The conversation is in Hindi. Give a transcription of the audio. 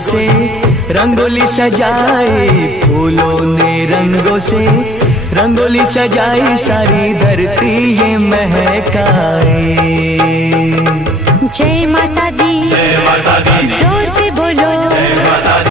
से रंगोली सजाई, फूलों ने रंगों से रंगोली सजाई, सारी धरती ये महकाए। जय माता दी, जय माता दी, जोर से बोलो। जय माता दी।